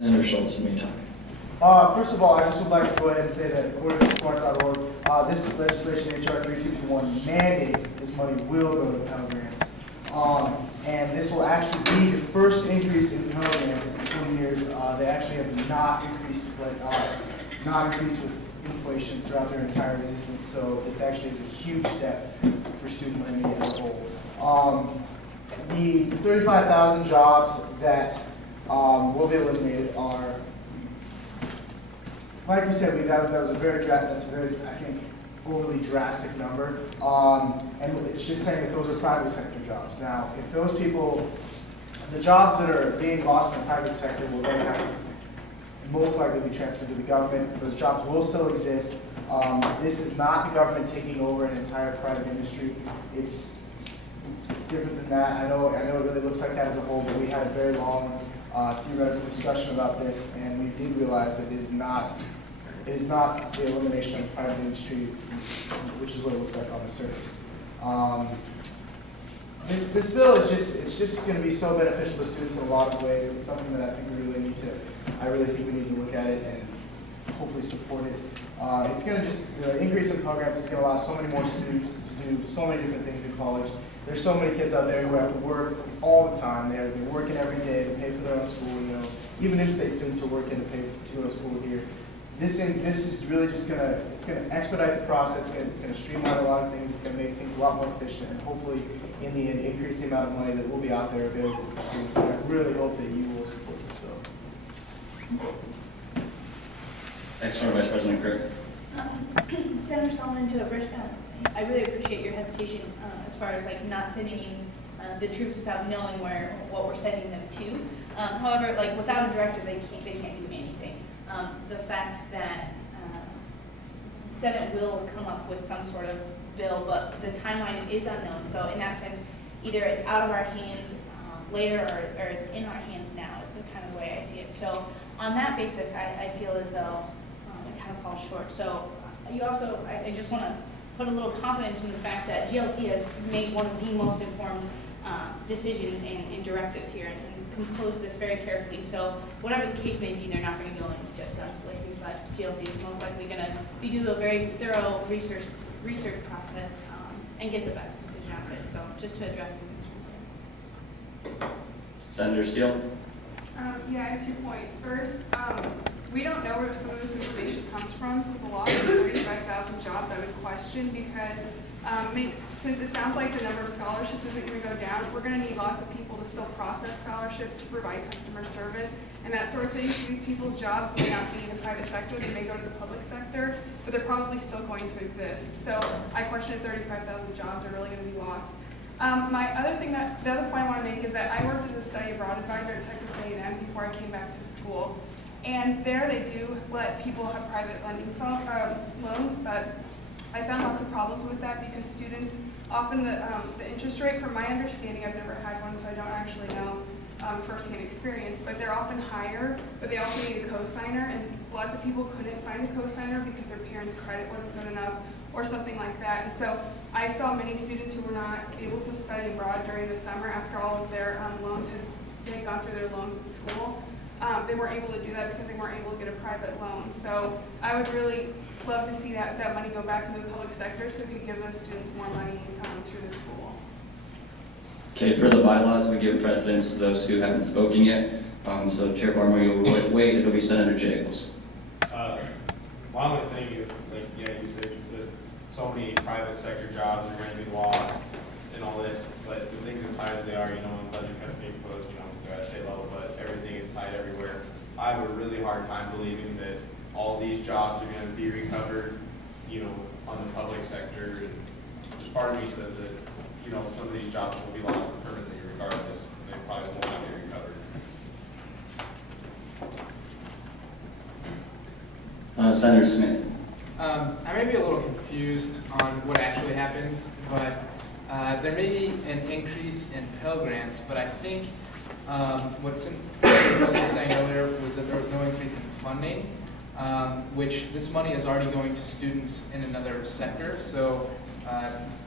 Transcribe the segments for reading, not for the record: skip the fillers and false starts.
Senator Schultz, you may talk. First of all, I just would like to go ahead and say that according to smart.org, this legislation, HR 3221, mandates that this money will go to Pell Grants. And this will actually be the first increase in Pell Grants in 20 years. They actually have not increased with inflation throughout their entire existence. So this actually is a huge step for student lending as a whole. The 35,000 jobs that will be eliminated are, like we said, that was a very, I think, overly drastic number. And it's just saying that those are private sector jobs. Now, if those people, the jobs that are being lost in the private sector will then have to most likely be transferred to the government. Those jobs will still exist. This is not the government taking over an entire private industry. It's different than that. I know it really looks like that as a whole, but we had a very long theoretical discussion about this, and we did realize that it is not the elimination of the private industry, which is what it looks like on the surface. This bill is just going to be so beneficial to students in a lot of ways. It's something that I really think we need to look at it and hopefully support it. It's going to the increase in Pell Grants is going to allow so many more students to do so many different things in college. There's so many kids out there who have to work all the time. They're working every day to pay for their own school. You know, even in-state students are working to go to school here. This is really just going to expedite the process. It's going to streamline a lot of things. It's going to make things a lot more efficient, and hopefully, in the end, increase the amount of money that will be out there available for students. And I really hope that you will support this bill. Next, Vice President Kirk. Senator Solomon, I really appreciate your hesitation as far as not sending the troops without knowing what we're sending them to. However, without a directive, they can't do anything. The fact that the Senate will come up with some sort of bill, but the timeline is unknown. So in that sense, either it's out of our hands later, or it's in our hands now is the kind of way I see it. So on that basis, I feel as though it kind of falls short. So I just want to put a little confidence in the fact that GLC has made one of the most informed decisions and directives here and composed this very carefully. So whatever the case may be, they're not going to go in just blazing, but GLC is most likely going to be doing a very thorough research process and get the best decision out of it. So just to address some concerns there. Senator Steele. Yeah, I have 2 points. First, we don't know where some of this information comes from, so the loss of 35,000 jobs I would question, because since it sounds like the number of scholarships isn't going to go down, we're going to need lots of people to still process scholarships, to provide customer service, and that sort of thing. So these people's jobs may not be in the private sector, they may go to the public sector, but they're probably still going to exist. So I question if 35,000 jobs are really going to be lost. The other point I want to make is that I worked as a study abroad advisor at Texas A&M before I came back to school. And there they do let people have private lending loans, but I found lots of problems with that because students, often the interest rate, from my understanding, I've never had one, so I don't actually know firsthand experience, but they're often higher, but they also need a cosigner, and lots of people couldn't find a cosigner because their parents' credit wasn't good enough or something like that. And so I saw many students who were not able to study abroad during the summer after all of their loans had gone through their loans at school. They weren't able to do that because they weren't able to get a private loan. So I would really love to see that money go back into the public sector so we could give those students more money through the school. Okay, per the bylaws, we give precedence to those who haven't spoken yet. So Chair Barmore, you'll wait. It'll be Senator Jacobs. One of the things is, you said that so many private sector jobs are going to be lost and all this, but with things as tight as they are, when budget cuts being put, they're at state level, but everything is tight everywhere. I have a really hard time believing that all these jobs are going to be recovered, on the public sector. And part of me says that, some of these jobs will be lost permanently regardless. They probably won't be recovered. Senator Smith. I may be a little confused on what actually happens, but there may be an increase in Pell Grants, but I think what Senator Rose was saying earlier was that there was no increase in funding, which this money is already going to students in another sector. So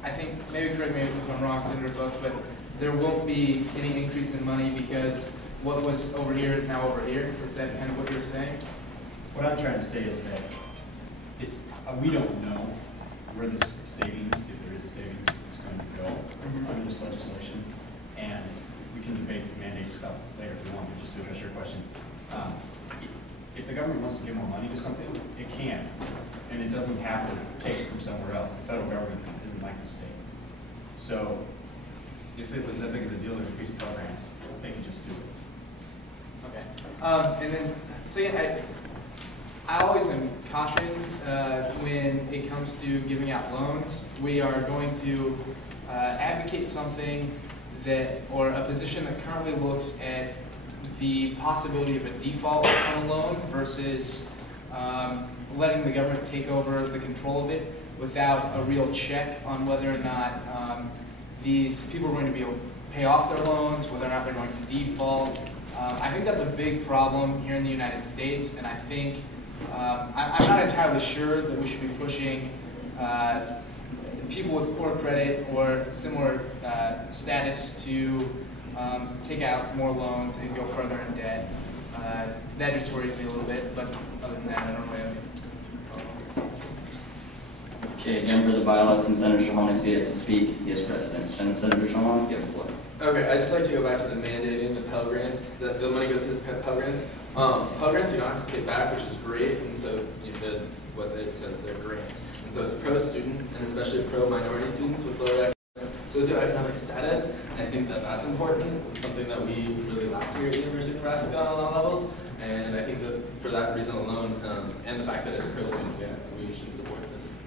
I think, maybe correct me if I'm wrong, Senator Rose, but there won't be any increase in money because what was over here is now over here. Is that kind of what you're saying? What I'm trying to say is that we don't know where this savings, if there is a savings, is going to go under this legislation. And we can debate the mandate stuff later if we want, but just to address your question. If the government wants to give more money to something, it can. And it doesn't have to take it from somewhere else. The federal government isn't like the state. So if it was that big of a deal to increase Pell Grants, they could just do it. Okay. And then, so yeah, I always am cautioned when it comes to giving out loans. We are going to advocate something that, or a position that currently looks at the possibility of a default on a loan versus letting the government take over the control of it without a real check on whether or not these people are going to be able to pay off their loans, whether or not they're going to default. I think that's a big problem here in the United States, and I think I'm not entirely sure that we should be pushing people with poor credit or similar status to take out more loans and go further in debt. That just worries me a little bit, but other than that, I don't really have any. Okay, again for the bylaws, since Senator Shulman is yet to speak, he has precedence. Senator Shulman, you have the floor. Okay, I'd just like to go back to the mandating the Pell Grants, that the money goes to the Pell Grants. Pell Grants you don't have to pay back, which is great, and so you did what it says they're grants. And so it's pro-student, and especially pro-minority students with lower socioeconomic status. And I think that that's important. It's something that we really lack here at University of Nebraska on a lot of levels. And I think that for that reason alone, and the fact that it's pro-student, yeah, we should support this.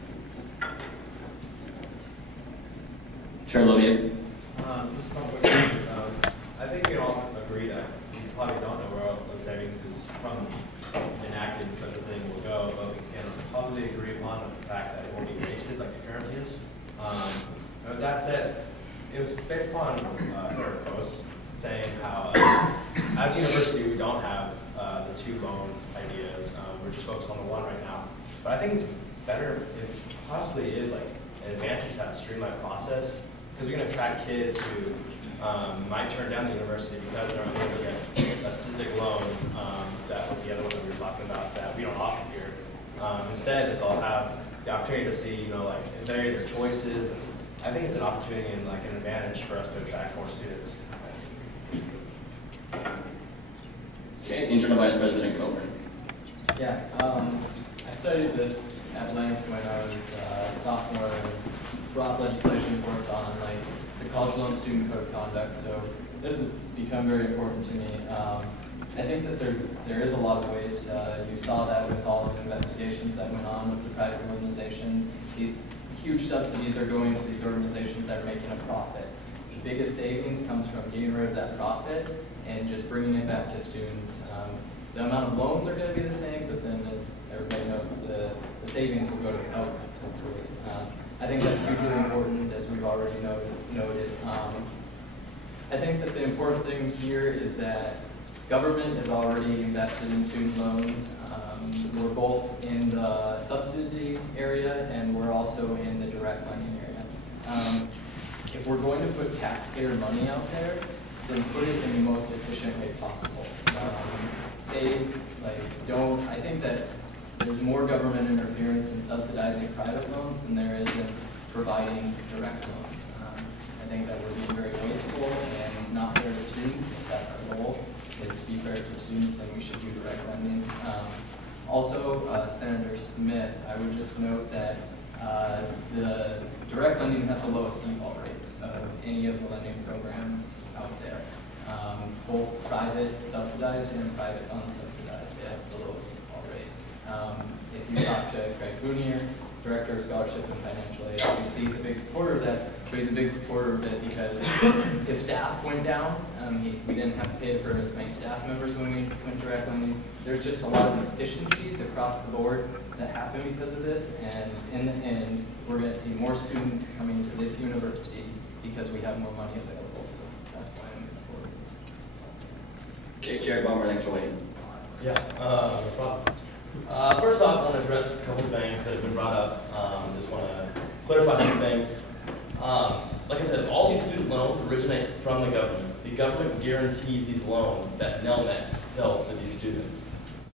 Chair Lodier. I think we all agree that we probably don't know where all the savings is from enacting such a thing will go, but we can probably agree on the fact that it won't be wasted like it currently is. And with that said, it was based upon Sarah Post saying how as a university we don't have the two loan ideas. We're just focused on the one right now. But I think it's better, if possibly is like an advantage to have a streamlined process, because we're going to attract kids who might turn down the university because they're unable to get a specific loan. That was the other one that we were talking about that we don't offer here. Instead, they'll have the opportunity to see, like, vary their choices. And I think it's an opportunity and like an advantage for us to attract more students. Okay, Internal Vice President Coburn. Yeah, I studied this at length when I was a sophomore and brought legislation worked on like the College Loan Student Code of Conduct. So this has become very important to me. I think that there is a lot of waste. You saw that with all of the investigations that went on with the private organizations. These huge subsidies are going to these organizations that are making a profit. The biggest savings comes from getting rid of that profit and just bringing it back to students. The amount of loans are going to be the same, but then as everybody knows, the savings will go to Pell Grants, hopefully. I think that's hugely important, as we've already noted. I think that the important thing here is that government is already invested in student loans. We're both in the subsidy area and we're also in the direct lending area. If we're going to put taxpayer money out there, then put it in the most efficient way possible. I think that there's more government interference in subsidizing private loans than there is in providing direct loans. I think that we're being very wasteful and not fair to students. If that's our goal, is to be fair to students, then we should do direct lending. Also, Senator Smith, I would just note that the direct lending has the lowest default rate of any of the lending programs out there. Both private subsidized and private unsubsidized, it has the lowest default rate. If you talk to Craig Boonier, Director of Scholarship and Financial Aid, obviously he's a big supporter of that, but he's a big supporter of it because his staff went down. We didn't have to pay for as many staff members when we went direct lending. There's just a lot of efficiencies across the board that happen because of this, and in the end, we're going to see more students coming to this university because we have more money available, so that's why I'm in support of this. Okay, Chair Barmore, thanks for waiting. Yeah, no problem. First off, I want to address a couple of things that have been brought up. Just want to clarify some things. Like I said, all these student loans originate from the government. The government guarantees these loans that Nelnet sells to these students.